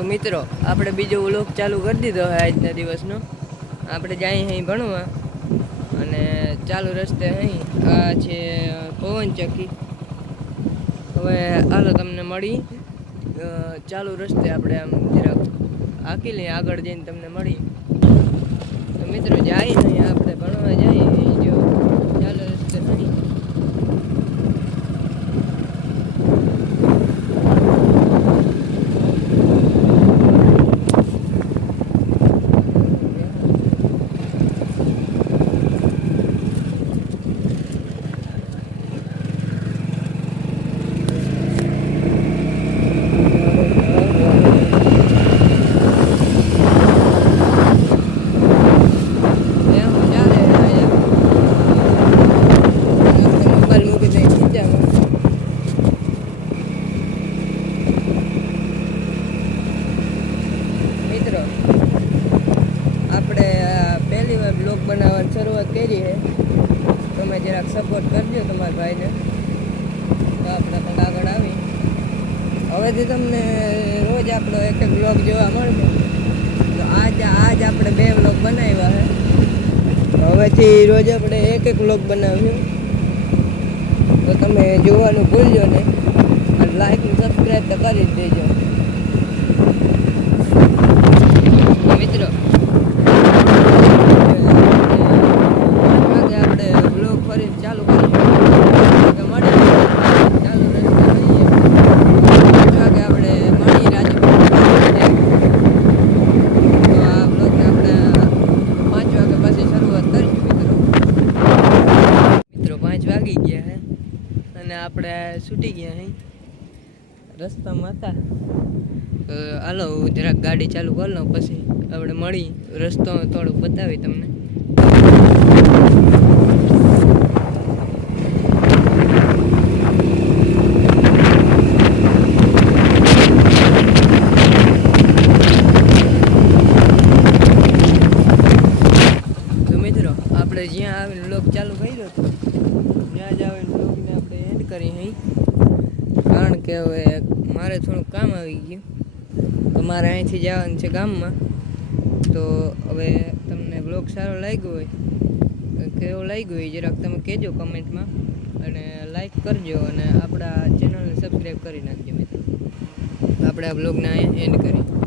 તો મિત્રો આપણે બીજો વ્લોગ ચાલુ કરી દીધો છે આજના દિવસનો. આપણે જાય અહીં ભણવા અને ચાલુ રસ્તે અહીં આ છે પવનચક્કી. હવે હાલો તમને મળી ચાલુ રસ્તે આપણે આમ જરાક હાકી લઈએ, આગળ જઈને તમને મળી. તો મિત્રો જાય નહીં આપણે ભણવા જાય જો ચાલુ રસ્તે નહીં. આપણે પહેલી વાર બ્લોગ બનાવવાની શરૂઆત કરી છે. તમે જરાક સપોર્ટ કરજો તમારા ભાઈને, તો આપણે પણ આગળ આવી. હવેથી તમને રોજ આપણો એક એક બ્લોગ જોવા મળશે. તો આજ આપણે 2 બ્લોગ બનાવ્યા છે. હવેથી રોજ આપણે એક એક બ્લોગ બનાવ્યું. તો તમે જોવાનું ભૂલજો નહીં અને લાઈક અને સબસ્ક્રાઈબ તો કરી જ દેજો મિત્રો. ચાલુ કરીએ મળી ચાલુ રસ્તે રહીએ વાગે આપણે મળી રાજકોટ. તો આ બ્લોગને આપણે 5 વાગે પછી શરૂઆત કરીશું મિત્રો. 5 વાગી ગયા હે અને આપણે છૂટી ગયા અહીં રસ્તામાં હતા. તો હાલો જરાક ગાડી ચાલુ કરી લો પછી આપણે મળી રસ્તો થોડુંક બતાવી તમને. આપણે જ્યાં આવીને બ્લોગ ચાલુ કર્યો હતો ત્યાં જ આવીને બ્લોગને આપણે એન્ડ કરી અહીં, કારણ કે હવે મારે થોડુંક કામ આવી ગયું. તો મારે અહીંથી જવાનું છે ગામમાં. તો હવે તમને બ્લોગ સારો લાગ્યો હોય, કેવો લાગ્યો હોય જરાક તમે કહેજો કમેન્ટમાં અને લાઈક કરજો અને આપણા ચેનલને સબસ્ક્રાઈબ કરી નાખજો મિત્રો. આપણે આ બ્લોગને અહીંયા એન્ડ કરી.